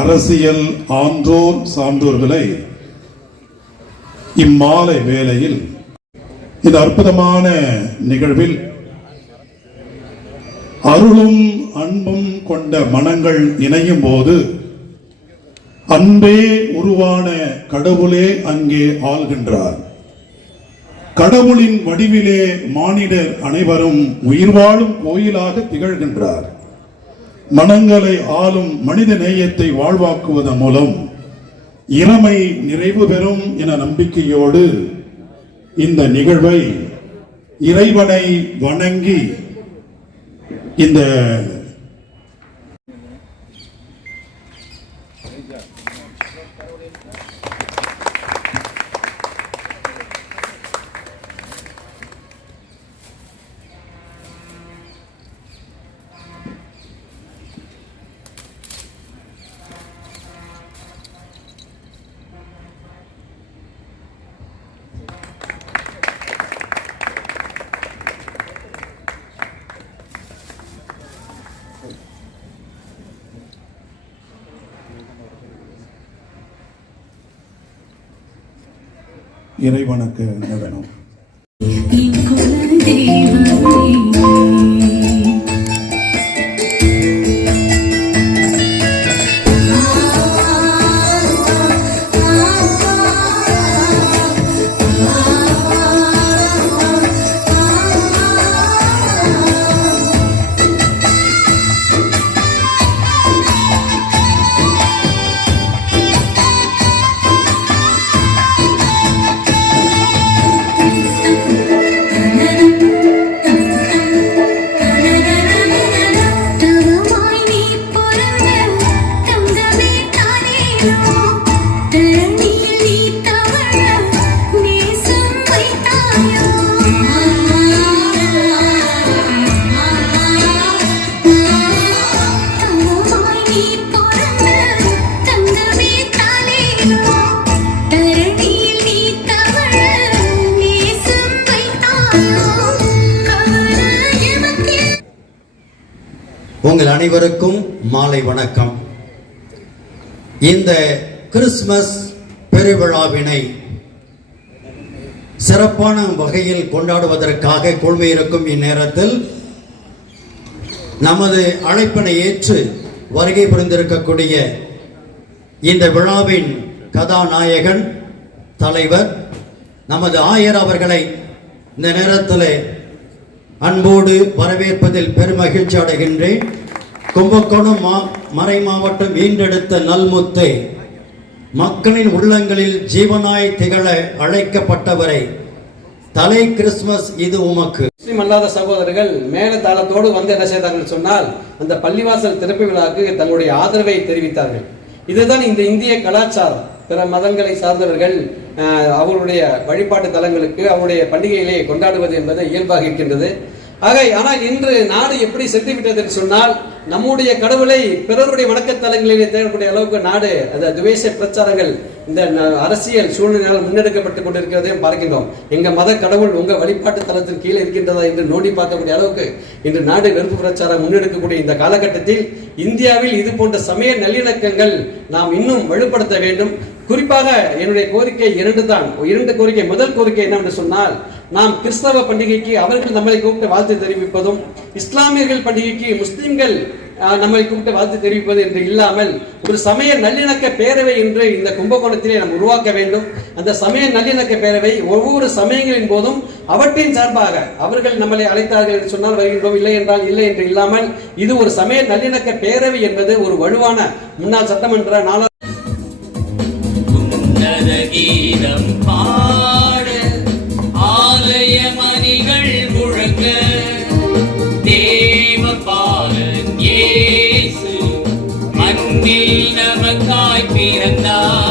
அரசியல் ஆன்றோர் சான்றோர்களை இம்மாலை வேளையில் இந்த அற்புதமான நிகழ்வில் அருளும் அன்பும் கொண்ட மனங்கள் இணையும் போது அன்பே உருவான கடவுளே அங்கே ஆள்கின்றார். கடவுளின் வடிவிலே மானிடர் அனைவரும் உயிர் வாழும் கோயிலாக திகழ்கின்றார். மனங்களை ஆளும் மனித நேயத்தை வாழ்வாக்குவதன் மூலம் இறைமை நிறைவு பெறும் என நம்பிக்கையோடு இந்த நிகழ்வை இறைவனை வணங்கி இந்த இறைவனுக்கு நடனம். உங்கள் அனைவருக்கும் மாலை வணக்கம். இந்த கிறிஸ்துமஸ் பெருவிழாவினை சிறப்பான வகையில் கொண்டாடுவதற்காக குழுமையிருக்கும் இந்நேரத்தில் நமது அழைப்பினை ஏற்று வருகை புரிந்திருக்கக்கூடிய இந்த விழாவின் கதாநாயகன் தலைவர் நமது ஆயர் அவர்களை இந்த நேரத்தில் அன்போடு வரவேற்பதில் பெருமகிழ்ச்சி அடைகின்றேன். கும்பகோணம் மறை மாவட்டம் ஈண்டெடுத்த நல்முத்தை மக்களின் உள்ளங்களில் ஜீவனாய் திகழ அழைக்கப்பட்டவரை தலை கிறிஸ்துமஸ் இது உமக்கு. முஸ்லிம் அல்லாத சகோதரர்கள் மேல தாளத்தோடு வந்து என்ன செய்தார்கள் சொன்னால் அந்த பள்ளிவாசல் திறப்பு விழாவுக்கு தங்களுடைய ஆதரவை தெரிவித்தார்கள். இதுதான் இந்த இந்திய கலாச்சாரம். பிற மதங்களை சார்ந்தவர்கள் அவருடைய வழிபாட்டு தலங்களுக்கு அவருடைய பண்டிகைகளை கொண்டாடுவது என்பது இயல்பாக இருக்கின்றது. ஆனால் இன்று நாடு எப்படி சென்று விட்டது என்று சொன்னால் நம்முடைய கடவுளை பிறருடைய வணக்கத்தலங்களிலே தேடக்கூடிய அளவுக்கு நாடு அந்த துவேஷ பிரச்சாரங்கள் இந்த அரசியல் சூழ்நிலையால் முன்னெடுக்கப்பட்டுக் கொண்டிருக்கிறதையும் பார்க்கின்றோம். எங்க மத கடவுள் உங்க வழிபாட்டு தலத்தின் கீழே இருக்கின்றதா என்று நோண்டி பார்க்கக்கூடிய அளவுக்கு இன்று நாடு வெறுப்பு பிரச்சாரம் முன்னெடுக்கக்கூடிய இந்த காலகட்டத்தில் இந்தியாவில் இது போன்ற சமய நல்லிணக்கங்கள் நாம் இன்னும் வலுப்படுத்த வேண்டும். குறிப்பாக என்னுடைய கோரிக்கை இரண்டு கோரிக்கை. முதல் கோரிக்கை என்னவென்று சொன்னால், நாம் கிறிஸ்தவ பண்டிகைக்கு அவர்கள் நம்மளை கூப்பிட்டு வாழ்த்து தெரிவிப்பதும், இஸ்லாமியர்கள் பண்டிகைக்கு முஸ்லிம்கள் நம்மை கூப்பிட்டு வாழ்த்து தெரிவிப்பது என்று இல்லாமல் ஒரு சமய நல்லிணக்க பேரவை என்று இந்த கும்பகோணத்திலே நாம் உருவாக்க வேண்டும். அந்த சமய நல்லிணக்க பேரவை ஒவ்வொரு சமயங்களின் போதும் அவற்றின் சார்பாக அவர்கள் நம்மளை அழைத்தார்கள் என்று சொன்னால் வருகின்றோம், இல்லை என்றால் இல்லை என்று இல்லாமல் இது ஒரு சமய நல்லிணக்க பேரவை என்பது ஒரு வலுவான முன்னாள் சட்டமன்ற கீதம் பாட ஆலய மணிகள் முழங்க தேவ பாலன் இயேசு மண்ணில் நமக்காய் பிறந்தார்.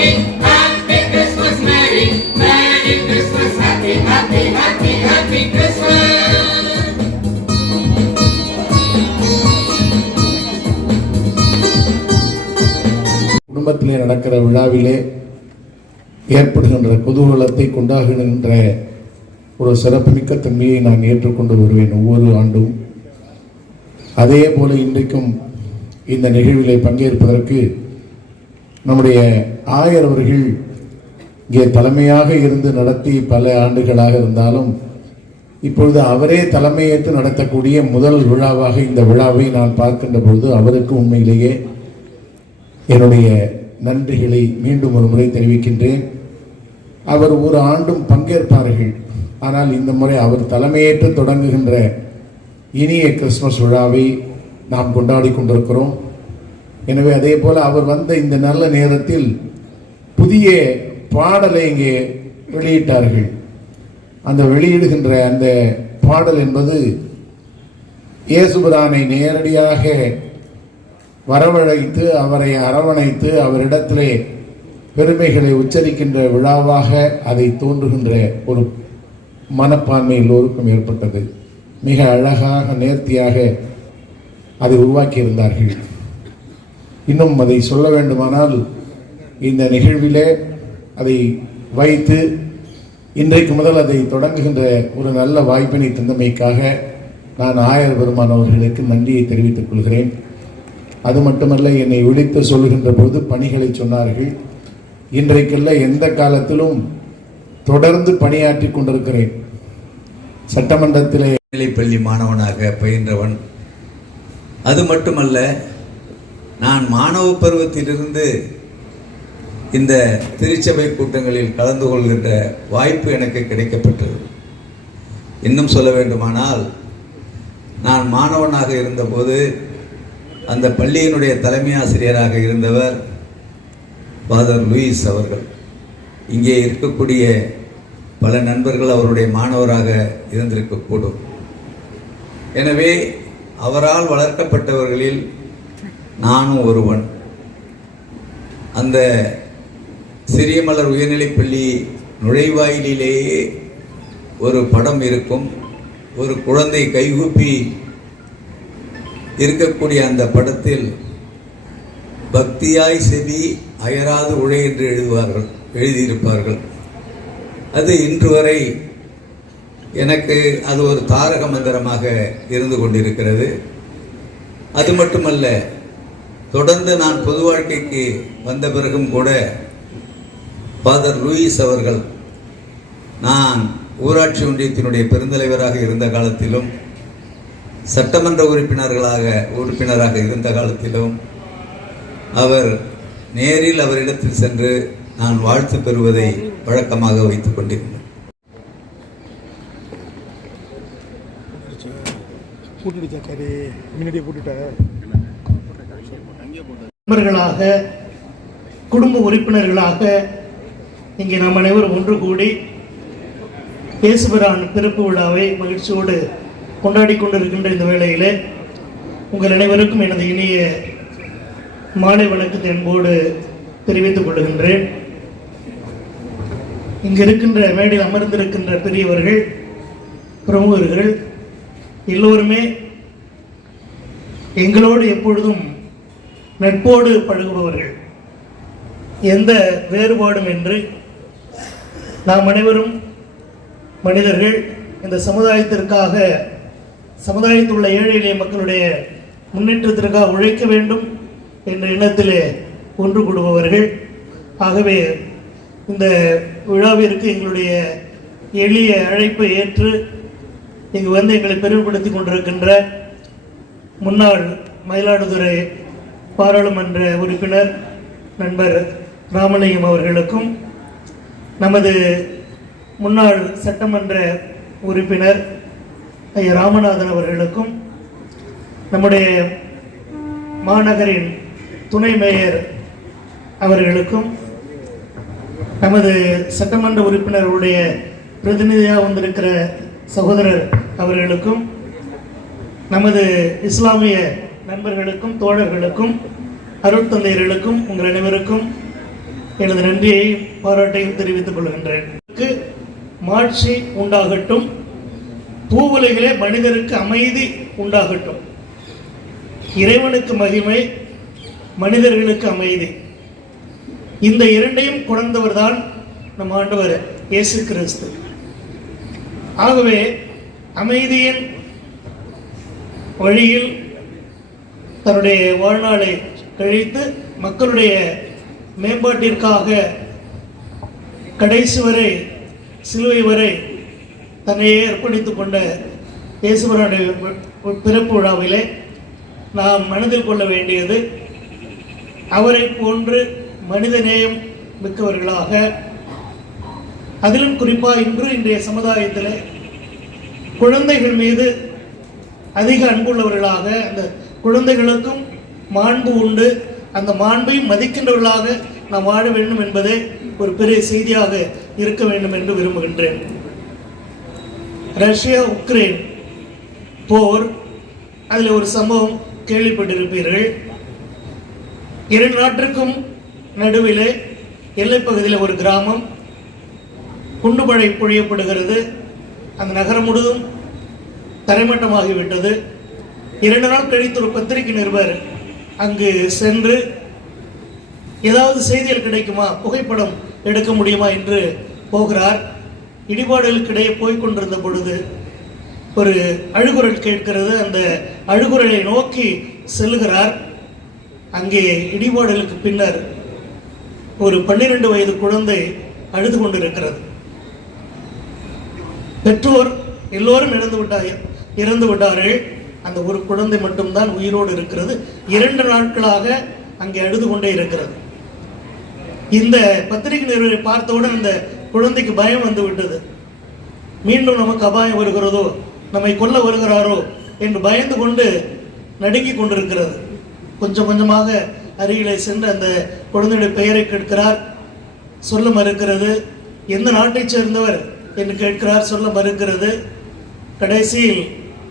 happy, happy Christmas, Merry, Merry Christmas, happy, happy, happy, happy Christmas. குடும்பத்திலே நடக்கிற விழாவிலே ஏற்படுகின்ற குதூகலத்தை கொண்டாடுகின்ற ஒரு சிறப்புமிக்க தன்மையை நான் ஏற்றுக்கொண்டு வருவேன் ஒவ்வொரு ஆண்டும். அதே போல இன்றைக்கும் இந்த நிகழ்விலே பங்கேற்பதற்கு நம்முடைய ஆயர் அவர்கள் இங்கே தலைமையாக இருந்து நடத்தி பல ஆண்டுகளாக இருந்தாலும் இப்பொழுது அவரே தலைமையேற்று நடத்தக்கூடிய முதல் விழாவாக இந்த விழாவை நான் பார்க்கின்ற பொழுது அவருக்கு உண்மையிலேயே என்னுடைய நன்றிகளை மீண்டும் ஒரு முறை தெரிவிக்கின்றேன். அவர் ஒரு ஆண்டும் பங்கேற்பார்கள், ஆனால் இந்த முறை அவர் தலைமையேற்று தொடங்குகின்ற இனிய கிறிஸ்துமஸ் விழாவை நாம் கொண்டாடி கொண்டிருக்கிறோம். எனவே அதே போல அவர் வந்த இந்த நல்ல நேரத்தில் புதிய பாடலை இங்கே வெளியிட்டார்கள். அந்த வெளியிடுகின்ற அந்த பாடல் என்பது இயேசுபிரானை நேரடியாக வரவழைத்து அவரை அரவணைத்து அவரிடத்திலே பெருமைகளை உச்சரிக்கின்ற விழாவாக அதை தோன்றுகின்ற ஒரு மனப்பான்மை எல்லோருக்கும் ஏற்பட்டது. மிக அழகாக நேர்த்தியாக அதை உருவாக்கியிருந்தார்கள். இன்னும் அதை சொல்ல வேண்டுமானால் இந்த நிகழ்விலே அதை வைத்து இன்றைக்கு முதல் அதை தொடங்குகின்ற ஒரு நல்ல வாய்ப்பினை தந்தமைக்காக நான் ஆயர் பெருமான் அவர்களுக்கு நன்றியை தெரிவித்துக் கொள்கிறேன். அது மட்டுமல்ல, என்னை விழித்து சொல்லுகின்ற போது பணிகளை சொன்னார்கள். இன்றைக்கல்ல எந்த காலத்திலும் தொடர்ந்து பணியாற்றி கொண்டிருக்கிறேன். சட்டமன்றத்திலே நிலைப்பள்ளி மாணவனாக பயின்றவன். அது மட்டுமல்ல, நான் மாணவ பருவத்திலிருந்து இந்த திருச்சபை கூட்டங்களில் கலந்து கொள்கின்ற வாய்ப்பு எனக்கு கிடைக்கப்பட்டது. இன்னும் சொல்ல வேண்டுமானால், நான் மாணவனாக இருந்தபோது அந்த பள்ளியினுடைய தலைமை ஆசிரியராக இருந்தவர் ஃபாதர் லூயிஸ் அவர்கள். இங்கே இருக்கக்கூடிய பல நண்பர்கள் அவருடைய மாணவராக இருந்திருக்கக்கூடும். எனவே அவரால் வளர்க்கப்பட்டவர்களில் நானும் ஒருவன். அந்த சிறியமலர் உயர்நிலைப்பள்ளி நுழைவாயிலேயே ஒரு படம் இருக்கும். ஒரு குழந்தை கைகூப்பி இருக்கக்கூடிய அந்த படத்தில் பக்தியாய் செவி அயராது உழை என்று எழுதியிருப்பார்கள். அது இன்று வரை எனக்கு அது ஒரு தாரக மந்திரமாக இருந்து கொண்டிருக்கிறது. அது மட்டுமல்ல, தொடர்ந்து நான் பொது வாழ்க்கைக்கு வந்த பிறகும் கூட ஃபாதர் லூயிஸ் அவர்கள் நான் ஊராட்சி ஒன்றியத்தினுடைய பெருந்தலைவராக இருந்த காலத்திலும் சட்டமன்ற உறுப்பினராக இருந்த காலத்திலும் அவர் நேரில் அவரிடத்தில் சென்று நான் வாழ்த்து பெறுவதை வழக்கமாக வைத்துக் கொண்டிருந்தேன். நண்பர்களாக, குடும்ப உறுப்பினர்களாக இங்கே நாம் அனைவரும் ஒன்று கூடி இயேசுபிரான் பிறப்பு விழாவை மகிழ்ச்சியோடு கொண்டாடி கொண்டிருக்கின்ற இந்த வேளையிலே உங்கள் அனைவருக்கும் எனது இனிய மாலை வணக்கத்தை அன்போடு தெரிவித்துக் கொள்கின்றேன். இங்கு இருக்கின்ற மேடையில் அமர்ந்திருக்கின்ற பெரியவர்கள், பிரமுகர்கள் எல்லோருமே எங்களோடு எப்பொழுதும் நட்போடு பழகுபவர்கள். எந்த வேறுபாடும் என்று நாம் அனைவரும் மனிதர்கள். இந்த சமுதாயத்திற்காக, சமுதாயத்தில் உள்ள ஏழை எளிய மக்களுடைய முன்னேற்றத்திற்காக உழைக்க வேண்டும் என்ற எண்ணத்திலே ஒன்று கூடுபவர்கள். ஆகவே இந்த விழாவிற்கு எங்களுடைய எளிய அழைப்பை ஏற்று இங்கு வந்து எங்களை பெருமைப்படுத்தி கொண்டிருக்கின்ற முன்னாள் மயிலாடுதுறை பாராளுமன்ற உறுப்பினர் நண்பர் ராமலிங்கம் அவர்களுக்கும், நமது முன்னாள் சட்டமன்ற உறுப்பினர் ஐயா ராமநாதன் அவர்களுக்கும், நம்முடைய மாநகரின் துணை மேயர் அவர்களுக்கும், நமது சட்டமன்ற உறுப்பினருடைய பிரதிநிதியாக வந்திருக்கிற சகோதரர் அவர்களுக்கும், நமது இஸ்லாமிய நண்பர்களுக்கும், தோழர்களுக்கும், அருட்தந்தையர்களுக்கும், உங்கள் அனைவருக்கும் எனது நன்றியையும் பாராட்டையும் தெரிவித்துக் கொள்கின்றேன். மாட்சி உண்டாகட்டும், பூவுலகிலே மனிதருக்கு அமைதி உண்டாகட்டும். இறைவனுக்கு மகிமை, மனிதர்களுக்கு அமைதி. இந்த இரண்டையும் கொண்டவர்தான் நம் ஆண்டவர் இயேசு கிறிஸ்து. ஆகவே அமைதியின் வழியில் தன்னுடைய வாழ்நாளை கழித்து மக்களுடைய மேம்பாட்டிற்காக கடைசி வரை, சிலுவை வரை தன்னையே அர்ப்பணித்துக் கொண்ட இயேசுவருடைய பிறப்பு விழாவிலே நாம் மனதில் கொள்ள வேண்டியது, அவரை போன்று மனிதநேயம் மிக்கவர்களாக, அதிலும் குறிப்பாக இன்றைய சமுதாயத்தில் குழந்தைகள் மீது அதிக அன்புள்ளவர்களாக, அந்த குழந்தைகளுக்கும் மாண்பு உண்டு, அந்த மாண்பையும் மதிக்கின்றவர்களாக நாம் வாழ வேண்டும் என்பதே ஒரு பெரிய செய்தியாக இருக்க வேண்டும் என்று விரும்புகின்றேன். ரஷ்யா உக்ரைன் போர், அதில் ஒரு சம்பவம் கேள்விப்பட்டிருப்பீர்கள். இரண்டு நாட்டிற்கும் நடுவிலே எல்லைப்பகுதியில் ஒரு கிராமம் குண்டுமழை பொழியப்படுகிறது. அந்த நகரம் முழுதும் தரைமட்டமாகிவிட்டது. 2 நாள் கழித்து ஒரு பத்திரிகை நிருபர் அங்கு சென்று ஏதாவது செய்திகள் கிடைக்குமா, புகைப்படம் எடுக்க முடியுமா என்று போகிறார். இடிபாடுகளுக்கிடையே போய்கொண்டிருந்த பொழுது ஒரு அழுகுரல் கேட்கிறது. அந்த அழுகுரலை நோக்கி செல்லுகிறார். அங்கே இடிபாடுகளுக்கு பின்னர் ஒரு 12 வயது குழந்தை அழுது கொண்டிருக்கிறது. பெற்றோர் எல்லோரும் இறந்து விட்டார்கள். அந்த ஒரு குழந்தை மட்டும்தான் உயிரோடு இருக்கிறது. 2 நாட்களாக அங்கே அழுது கொண்டே இருக்கிறது. இந்த பத்திரிகை நிருபரை பார்த்தவுடன் அந்த குழந்தைக்கு பயம் வந்து விட்டது. மீண்டும் நமக்கு அபாயம் வருகிறதோ, நம்மை கொல்ல வருகிறாரோ என்று பயந்து கொண்டு நடுங்கிக் கொண்டிருக்கிறது. கொஞ்சம் கொஞ்சமாக அருகிலே சென்று அந்த குழந்தையுடைய பெயரை கேட்கிறார். சொல்ல மறுக்கிறது. எந்த நாட்டைச் சேர்ந்தவர் என்று கேட்கிறார். சொல்ல மறுக்கிறது. கடைசியில்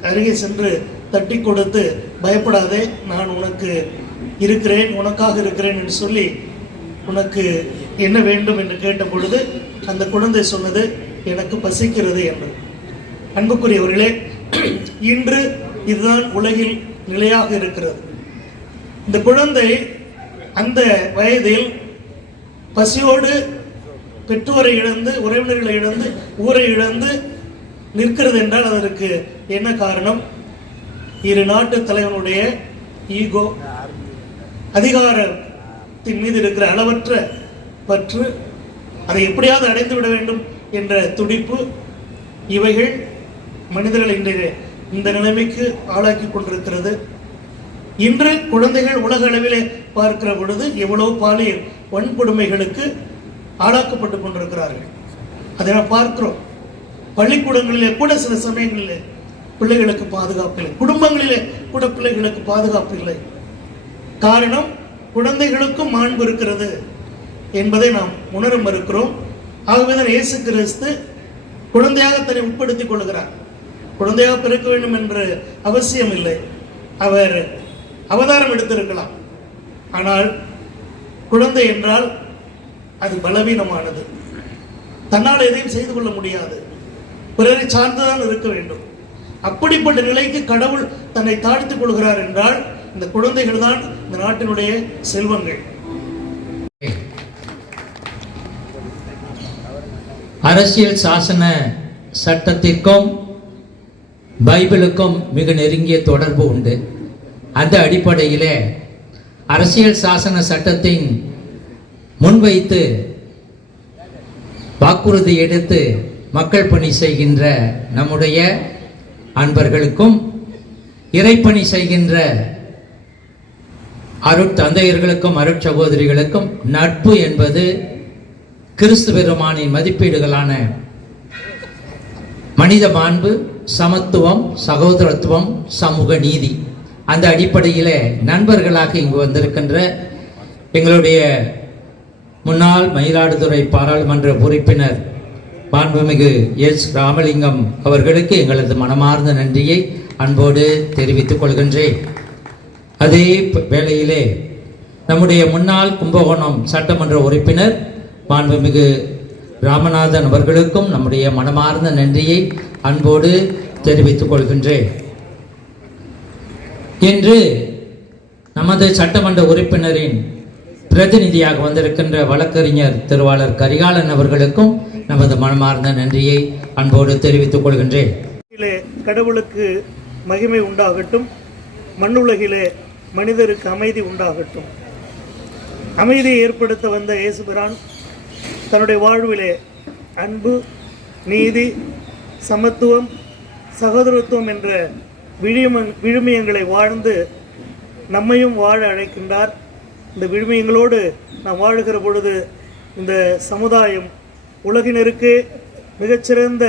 அருகே சென்று தட்டி கொடுத்து, பயப்படாதே, நான் உனக்கு இருக்கிறேன், உனக்காக இருக்கிறேன் என்று சொல்லி, உனக்கு என்ன வேண்டும் என்று கேட்ட பொழுது அந்த குழந்தை சொன்னது, எனக்கு பசிக்கிறது என்று. அன்புக்குரியவர்களே, இன்று இதுதான் உலகில் நிலையாக இருக்கிறது. இந்த குழந்தை அந்த வயதில் பசியோடு பெற்றோரை இழந்து, உறவினர்களை இழந்து, ஊரை இழந்து நிற்கிறது என்றால் அதற்கு என்ன காரணம்? 2 நாட்டு தலைவனுடைய ஈகோ, அதிகாரத்தின் மீது இருக்கிற அளவற்ற பற்று, அதை எப்படியாவது அடைந்து விட வேண்டும் என்ற துடிப்பு, இவைகள் மனிதர்கள் இன்றைய இந்த நிலைமைக்கு ஆளாக்கி கொண்டிருக்கிறது. இன்று குழந்தைகள் உலக அளவிலே பார்க்கிற பொழுது எவ்வளவு பாலியல் வன்கொடுமைகளுக்கு ஆளாக்கப்பட்டு கொண்டிருக்கிறார்கள். அதை நாம் பார்க்கிறோம். பள்ளிக்கூடங்களிலே கூட சில சமயங்களிலே பிள்ளைகளுக்கு பாதுகாப்பு இல்லை. குடும்பங்களிலே கூட பிள்ளைகளுக்கு பாதுகாப்பு இல்லை. காரணம், குழந்தைகளுக்கும் மாண்பு இருக்கிறது என்பதை நாம் உணர மறுக்கிறோம். ஆகவேதான் இயேசு கிறிஸ்து குழந்தையாக தன்னை உட்படுத்திக் கொள்கிறார். குழந்தையாக பிறக்க வேண்டும் என்று அவசியம் இல்லை. அவர் அவதாரம் எடுத்திருக்கலாம். ஆனால் குழந்தை என்றால் அது பலவீனமானது. தன்னால் எதையும் செய்து கொள்ள முடியாது. பிறரை சார்ந்துதான் இருக்க வேண்டும். அப்படிப்பட்ட நிலைக்கு கடவுள் தன்னை தாழ்த்திக் கொள்கிறார் என்றால் இந்த குழந்தைகள் தான் இந்த நாட்டினுடைய செல்வங்கள். அரசியல் சாசன சட்டத்திற்கும் பைபிளுக்கும் மிக நெருங்கிய தொடர்பு உண்டு. அந்த அடிப்படையிலே அரசியல் சாசன சட்டத்தின் முன்வைத்து வாக்குறுதி எடுத்து மக்கள் பணி செய்கின்ற நம்முடைய அன்பர்களுக்கும், இறைப்பணி செய்கின்ற அருட்தந்தையர்களுக்கும் அருட்சகோதரிகளுக்கும் நட்பு என்பது கிறிஸ்து பெருமானின் மதிப்பீடுகளான மனித மாண்பு, சமத்துவம், சகோதரத்துவம், சமூக நீதி, அந்த அடிப்படையில் நண்பர்களாக இங்கு வந்திருக்கின்ற எங்களுடைய முன்னாள் மயிலாடுதுறை பாராளுமன்ற உறுப்பினர் மாண்புமிகு எஸ் ராமலிங்கம் அவர்களுக்கு எங்களது மனமார்ந்த நன்றியை அன்போடு தெரிவித்துக் கொள்கின்றேன். அதே வேளையிலே நம்முடைய முன்னாள் கும்பகோணம் சட்டமன்ற உறுப்பினர் மாண்புமிகு ராமநாதன் அவர்களுக்கும் நம்முடைய மனமார்ந்த நன்றியை அன்போடு தெரிவித்துக் கொள்கின்றேன். இன்று நமது சட்டமன்ற உறுப்பினரின் பிரதிநிதியாக வந்திருக்கின்ற வழக்கறிஞர் திருவாளர் கரிகாலன் அவர்களுக்கும் நமது மனமார்ந்த நன்றியை அன்போடு தெரிவித்துக் கொள்கின்றேன். கடவுளுக்கு மகிமை உண்டாகட்டும், மண்ணுலகிலே மனிதருக்கு அமைதி உண்டாகட்டும். அமைதியை ஏற்படுத்த வந்த இயேசுபிரான் தன்னுடைய வாழ்விலே அன்பு, நீதி, சமத்துவம், சகோதரத்துவம் என்ற விழுமியங்களை வாழ்ந்து நம்மையும் வாழ அழைக்கின்றார். இந்த விழுமியங்களோடு நாம் வாழுகிற பொழுது இந்த சமுதாயம் உலகினருக்கு மிகச்சிறந்த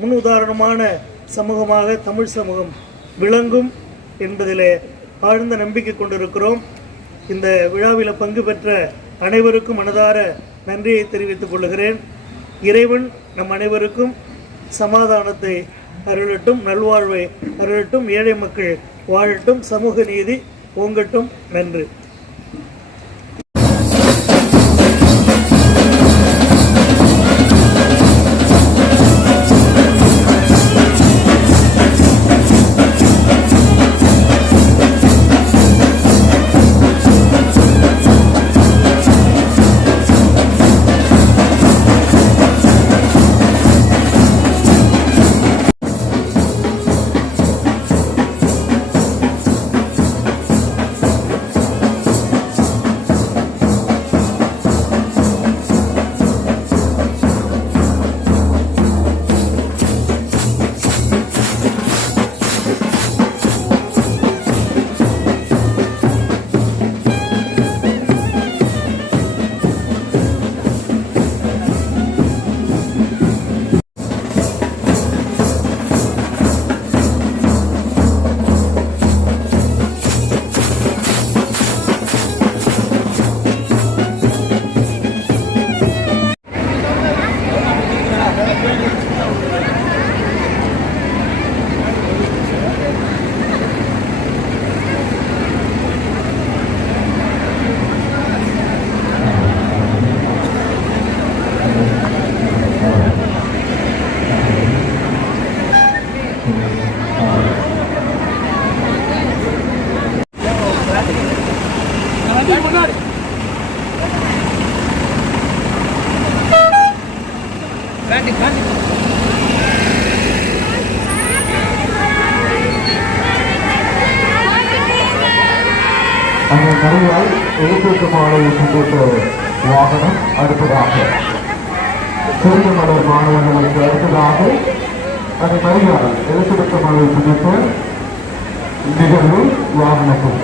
முன் உதாரணமான சமூகமாக தமிழ் சமூகம் விளங்கும் என்பதிலே ஆழ்ந்த நம்பிக்கை கொண்டிருக்கிறோம். இந்த விழாவில் பங்கு பெற்ற அனைவருக்கும் மனதார நன்றியை தெரிவித்துக் கொள்கிறேன். இறைவன் நம் அனைவருக்கும் சமாதானத்தை அருளட்டும், நல்வாழ்வை அருளட்டும், ஏழை மக்கள் வாழட்டும், சமூக நீதி ஓங்கட்டும். நன்றி. அந்த கருவால் எழுத்தூட்டு மாணவர்கள் சந்தித்த வாகனம் அடுத்ததாக சிறிய மலர் மாணவர்களுக்கு அடுத்ததாக அந்த கருவால் எழுத்தூட்டு மாணவர்கள் சந்தித்த நிகழ்வு வாகனத்தில்